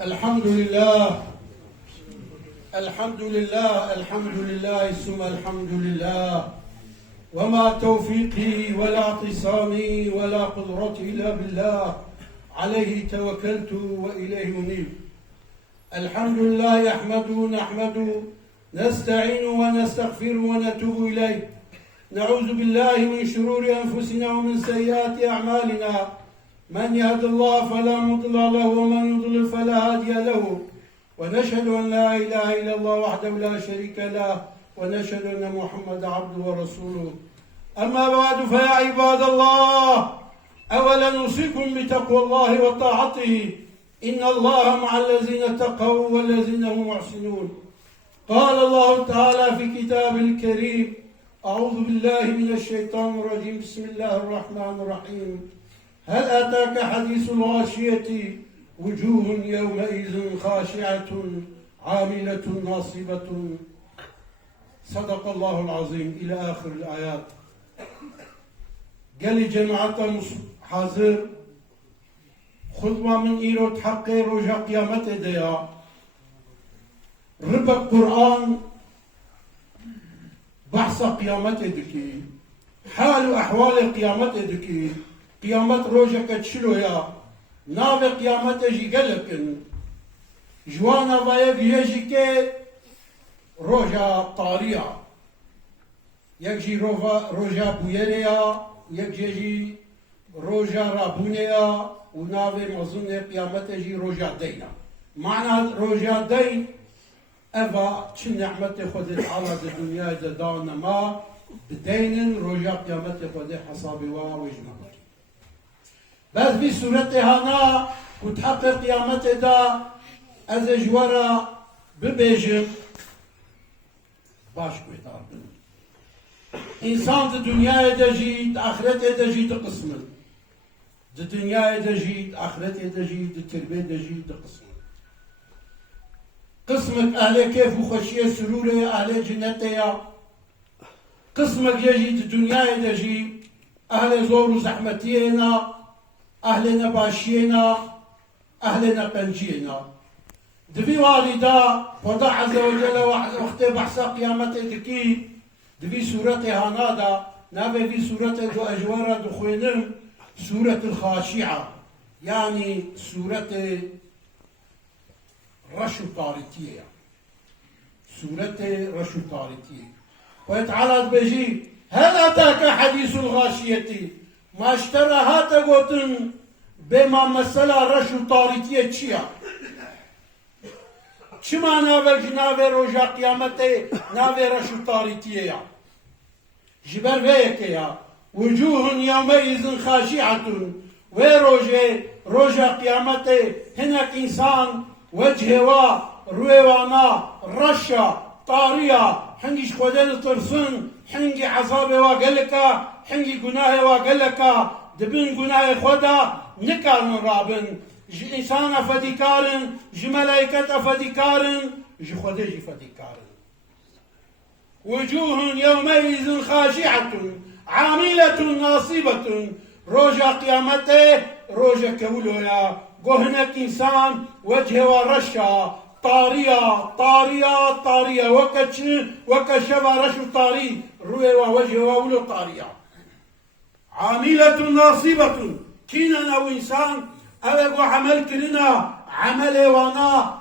الحمد لله الحمد لله الحمد لله ثم الحمد لله، وما توفيقي ولا اعتصامي ولا قدرتي إلا بالله، عليه توكلت وإليه منيب. الحمد لله نحمده نستعين ونستغفر ونتوب إليه، نعوذ بالله من شرور أنفسنا ومن سيئات أعمالنا، من يهد الله فلا مضل له ومن يضلل فلا هادي له، ونشهد أن لا إله إلا الله وحده لا شريك له، ونشهد أن محمدا عبده ورسوله. أما بعد، فيا عباد الله، أولا أوصيكم بتقوى الله وطاعته، إن الله مع الذين اتقوا والذين هم محسنون. قال الله تعالى في كتابه الكريم: أعوذ بالله من الشيطان الرجيم، بسم الله الرحمن الرحيم. هل أتاك حديث الغاشية، وجوه يومئذ خاشعة عاملة ناصبة. صدق الله العظيم، إلى آخر الآيات. قال جماعة حاضر خطبة من إيرو حقي رجا قيامته ديا رب القرآن بحث قيامته دكي، حال أحوال قيامته دكي، قيامت روجا كتشلو يا ناو قيامته جي قلقن جوانا بايق يجي كي روجا طاريا، يجي روجا بويريا، يجي روجا رابونيا، وناوي مظن قيامته جي روجا دينا. معنى روجا دين أفا چن نعمت خود على الدنيا دانا ما بدين روجا قيامت خود حسابي وجمع. بس في سورة هانا وتحقق قيامت دا از جوارا ببيجم باش كويتار بن إنسان دي دنيا دا جيد آخرت دا جيد قسم، دي دنيا دا جيد آخرت دا جيد تربية دا جيد قسم. قسمك أهل كيف وخشية سرورة أهل جنتيا، قسمك يجي الدنيا يجي أهل زور وزحمتينا، أهلنا باشينا، أهلنا قنجينا. دبي والدا وضع عز وجل وقت بحث قيامته دكي دبي سورة هانادا نابي في سورة دو أجوار دخوينم سورة الخاشعة، يعني سورة رشو طارتية، سورة رشو طارتية. ويتعالى بيجي: هل أتاك حديث الغاشية؟ ما اشترى هاتا قوتن بما مسلا رشو طارتية تشيا. شما ناوي جناوي روجا قيامته ناوي رشو طارتية جبر بيكيا وجوه يومئذ خاشعة، وروجه روجا قيامته هناك إنسان وجهوا رويوانا رشا طاريا، حنجي خودين طرسن، حنجي عذابه واقلكا، حنجي قناه واقلكا، دبن قناه خودا نكارن رابن، جي إنسان أفديكارن، جي ملايكة أفديكارن، جي خوده جي فديكارن. وجوه يومئذ خاشعة عاملة ناصبة، روجا قيامته روجا كولويا قهنك إنسان وجهه رشا طارية طارية طارية وكشبا رشو طاري روي ووجهه ولو طارية. عاملة ناصبة كينا نو إنسان أبقى عمل كلنا عمل وانا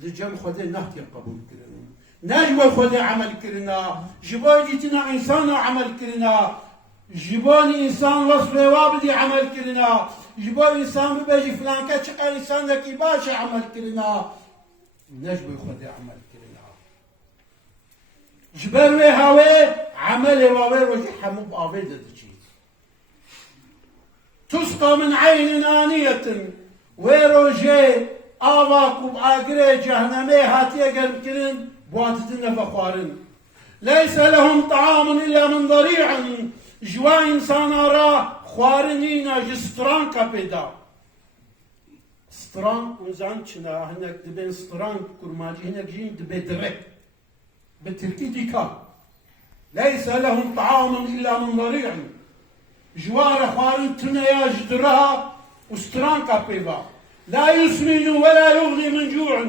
لجم خده نهتي قبول كلنا، نجوى خده عمل كلنا، جبال جيتنا إنسان عمل كلنا، جبال إنسان وصفه وابدي عمل كلنا، جبال إنسان ببيجي فلان كتشقى إنسان لكي باشا عمل كلنا، نجوى خده عمل كلنا. جبال وهاوي عمل واوي وجي حموب آبيد دجي. تسقى من عين آنية، ويروجي آواك وبآقري جهنمي هاتيه قلب كلن بواتدن فخوارن. ليس لهم طعام إلا من ضريع، جوا إنسان را خوارنينا جستران كبدا. ستران ونزان چنا هناك دبين ستران كرماجي هناك جين دبي درك بتركي ديكا. ليس لهم طعام إلا من ضريع، جوار خوارن تنيا جدرها وستران كبدا. لا يسمن ولا يغني من جوع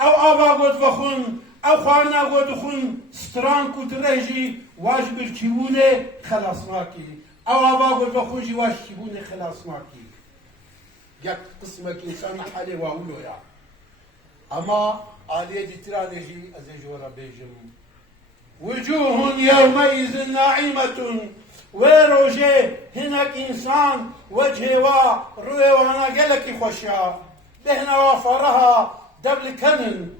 او ابا قد فخن او خوانا قد خن ستران كترهجي واجب الكيبونه خلاص ماكي او ابا قد فخن جي واجب الكيبونه خلاص ماكي يك قسمك انسان حالي واولو يا اما عليه ترانجي ازيجورا بيجم وجوه يومئذ ناعمة وروجه هناك إنسان وجهه وروي وانا قالك خوشا بهنا وفرها دبل كنن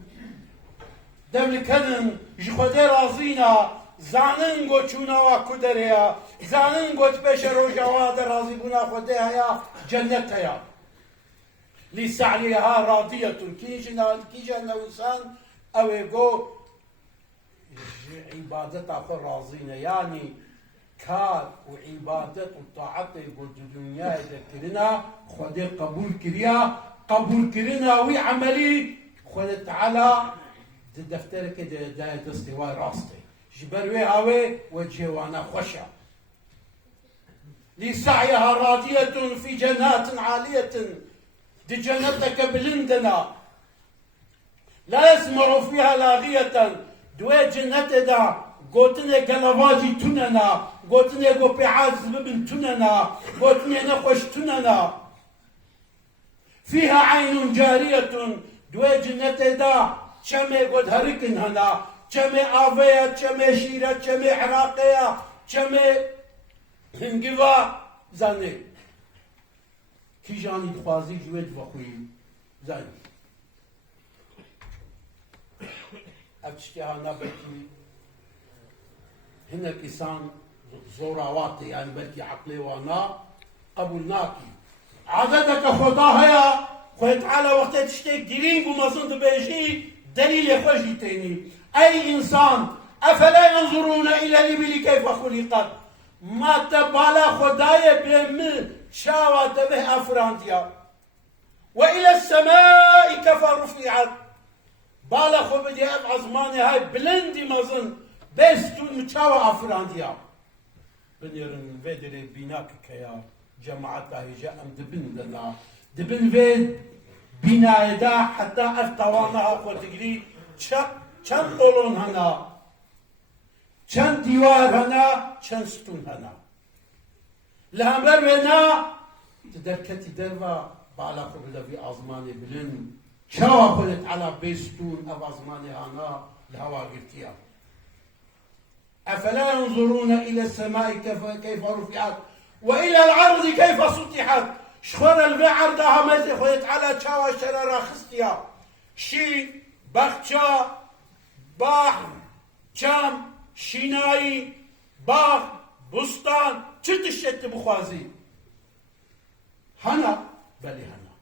جخده رازينا زانن گو چونا و کدریا زانن گو تبش روجا و در رازي بنا خده هيا جنتها لسعيها راضية كي جنا إنسان أو يقول عبادة آخر راضينا يعني كار وعبادة وطاعة يقول الدنيا ذكرنا خده قبول كرنا وعملي خده تعالى دفترك دا دستواء راستي جبروي هاوي وجهه وانا خشع لسعيها راضية في جنات عالية دي جنتك بلندنا لا يسمع فيها لاغية دوي جنت دا قوتني قلواجي تننا قوتني قوبيعات زببن تننا قوتني نخوش تننا فيها عين جارية دوي جنت دا چمي قد هركن هنا چمي آوية چمي شيرة چمي عراقية چمي هنگوا زاني كي جاني دخوازي جويد وخوي زاني أبشكي هانا بكي هنا كيسان زوراواتي يعني بلكي عقلي وانا قبولناكي عادتك خداها خويت على وقت تشتي جرين ومازن بيجي دليل خوجي تاني أي إنسان أفلا ينظرون إلى الإبل كيف خلقت ما تبالا خدايا بمن شاوى به أفرانديا وإلى السماء كيف رفعت بالا خو بدي ابع زماني هاي بلندي مازن بستون مشاوى أفرانديا بنيرن فيدري بيناك كيا جماعتها هجاء ام دبن فيد بنا يدا حتى افتوانها وتجري كم قولون هنا كم ديوار هنا كم ستون هنا لهمر هنا تدركتي دربا بالا قبل في ازماني بلن شاوا قلت على بيستون او ازماني هنا الهوا قلتيا افلا ينظرون الى السماء كيف رفعت والى الارض كيف سطحت شخور الفي عرضها مزي خويت على شاوا شرارة خستيا شي بخشا باح شام شيناي باغ بستان چه تشت بخوازي هنا بلي هنا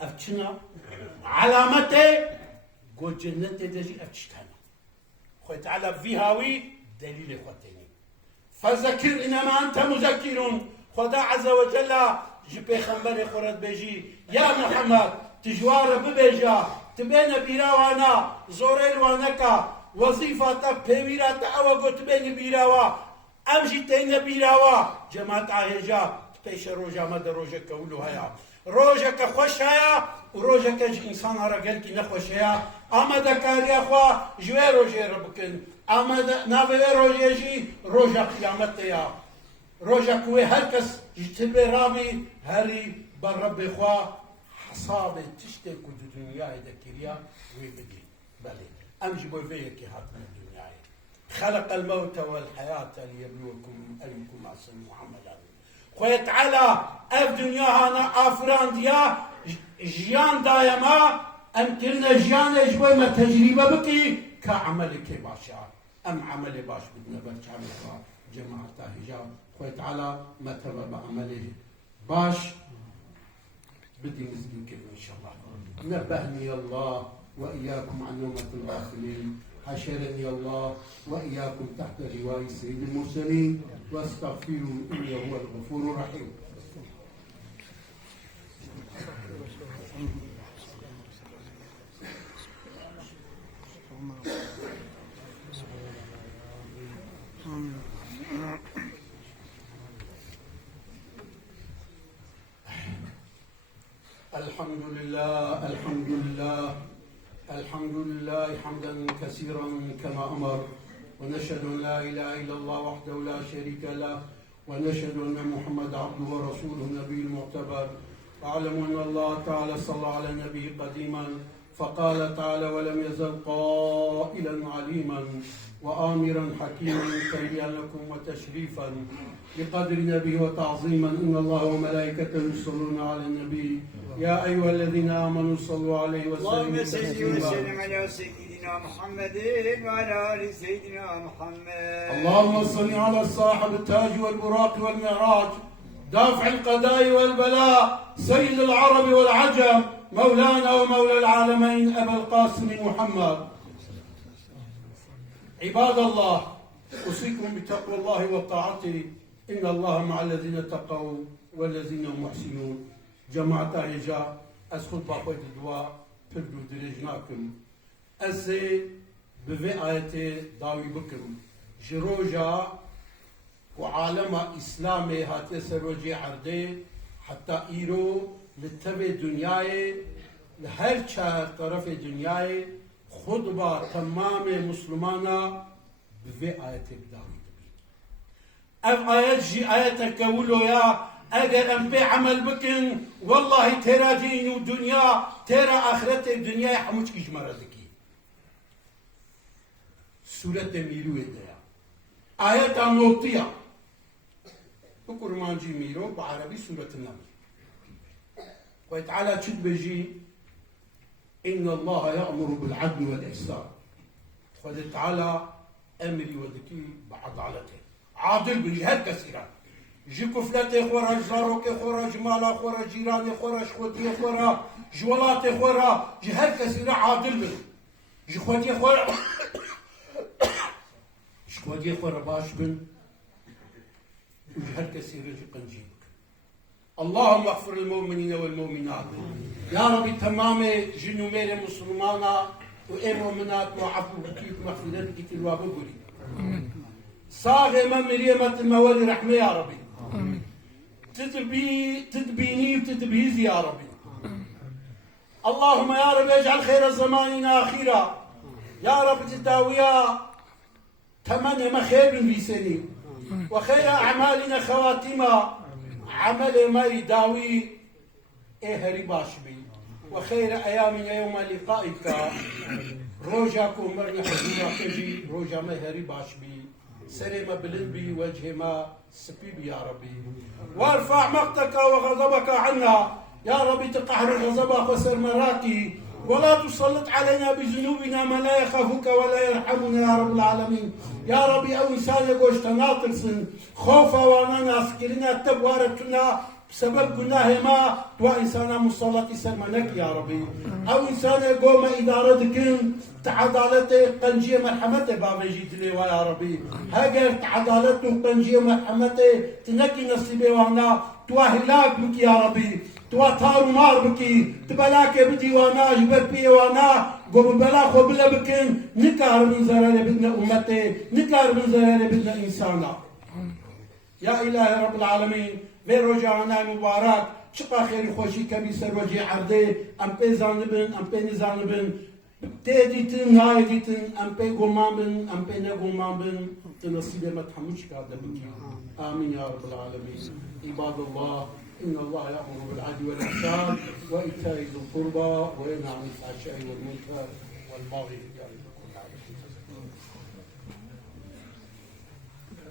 أفتشنا علامته قول جنة دجي أفتشتنا خويت على فيهاوي دليل خوتيني فذكر إنما أنت مذكر خدا عز وجل جبي خنبري خورت بيجي يا محمد تجوار ببيجا تبين بيراوانا زوريل وانكا وظيفة بيويرات أو قلت بين بيراوا أمشي تين بيراوا جماعة عهجا تبيش روجا مدى روجا كولو هيا روجا كخوش هيا وروجا كج إنسان رجل كي نخوش هيا أما دكاري أخوا جوي روجا ربكن أما نافي روجا جي روجا قيامت هيا روجا كوي هركس جتبي رامي هري برب إخوا حصابي تشتي كل الدنيا ذكريا ويبدي بلي أمشي بوفيك هات من الدنيا خلق الموت والحياة ليبلوكم أيكم أحسن عملا خويت على أف دنيا هانا أفران ديا جيان دايما أم كلنا جيان إجوي ما تجربة بكي كعملك باشا أم عملي باش بدنا بركامل جماعة هجاب خويت على ما تبع بعمله باش بدي نسجن كلمة إن شاء الله نبهني الله وإياكم عن نومة الغافلين حشرني الله وإياكم تحت لواء سيد المرسلين واستغفروا إنه هو الغفور الرحيم الحمد لله الحمد لله الحمد لله حمدا كثيرا كما أمر، ونشهد أن لا إله إلا الله وحده لا شريك له، ونشهد أن محمد عبده ورسوله النبي المعتبر. واعلموا أن الله تعالى صلى على النبي قديما، فقال تعالى: ولم يزل قائلا عليما وآمرا حكيما تبيانا وتشريفا بقدر نبيه وتعظيما. إن الله وملائكته يصلون على النبي يا أيها الذين آمنوا صلوا عليه اللهم وسلموا صل تسليما. وسلم على سيدنا محمد وعلى آل سيدنا محمد. اللهم صل على صاحب التاج والبراق والمعراج، دافع القضاء والبلاء، سيد العرب والعجم، مولانا ومولى العالمين أبا القاسم محمد. عباد الله، أوصيكم بتقوى الله وطاعته، إن الله مع الذين اتقوا والذين هم محسنون. جماعة هجا از خود با خود دوا پرد و درج ناکم، از بوی آیت داوی بکم جروجا و عالم اسلام هاتی سروجی عرده حتی ایرو لتو دنیای لهر چهار طرف دنیای خود با تمام مسلمانا بوی آیت داوی بکم. اف آیت جی آیت کولو یا اگر ام بي عمل بكن والله ترى دين ودنيا ترى آخرت الدنيا حموش كيش مرزكي. سورة ميرو يدها آيات نوطية بكرمانجي ميرو بعربي سورة النمل. ويتعالى تشد بجي إن الله يأمر بالعدل والإحسان. ويتعالى أمري ودكي بعدالته عادل بجهات كثيرة. جي كفلتي خورا جزاروكي خورا جمالا خورا جيراني خورا شخوتي خورا جولاتي خورا جي هر كثيرة عادل بن جي خوتي خورا شخوتي خورا باش بن وجي هر كثيرة جي قنجيبك. اللهم اغفر المؤمنين والمؤمنات يا ربي تمام جنو ميري مسلمانا وإي مؤمنات وعفو بكيك مغفرتك تلوا بقولي صاغي من مريمة الموالي رحمة يا ربي تدبيني وتدبيزي يا ربي. اللهم يا رب اجعل خير زماننا اخيرا يا رب تداويا تمنى ما خير في سني وخير اعمالنا خواتيما عمل ما يداوي هري باشبي وخير ايامنا يوم لقائك روجاكم مرني حضورا تجي روجا ما هري باشبي سلم بلنبي وجه ما سبيب يا ربي وارفع مقتك وغضبك عنا يا ربي تقهر غضبك وسر مراكي ولا تسلط علينا بذنوبنا من لا يخافك ولا يرحمنا يا رب العالمين. يا ربي او انسان يقوش تناطرسن خوفا وانا ناسكرنا تبوارتنا بسبب قناه ما تو انسان مسلط سرمنك يا ربي او انسان يقوم ادارتك تعدالته قنجيه مرحمته بابا جيت لي يا ربي هاجر تعدالته قنجيه مرحمته تنكي نصيبي وانا تو هلاك بك يا ربي تو طار مار بكي تبلاك بدي وانا جبت بي وانا قوم بلا خو بلا بكن نكار من زرار بدنا امتي نكار من زرار بدنا انسانا. يا إلهي رب العالمين في رجعنا مبارك شقا خير خوشي كبي سر وجه عرضي ام بي زانبن ام بي نزانبن تيديتن نايديتن ام بي قمان بن ام بي نقمان بن تنصيبه ما تحملش كادا بكي. آمين يا رب العالمين. عباد الله إن الله يأمر بالعدل والإحسان وإيتاء ذي القربى وينهى عن الفحشاء والمنكر والبغي يعظكم لعلكم تذكرون.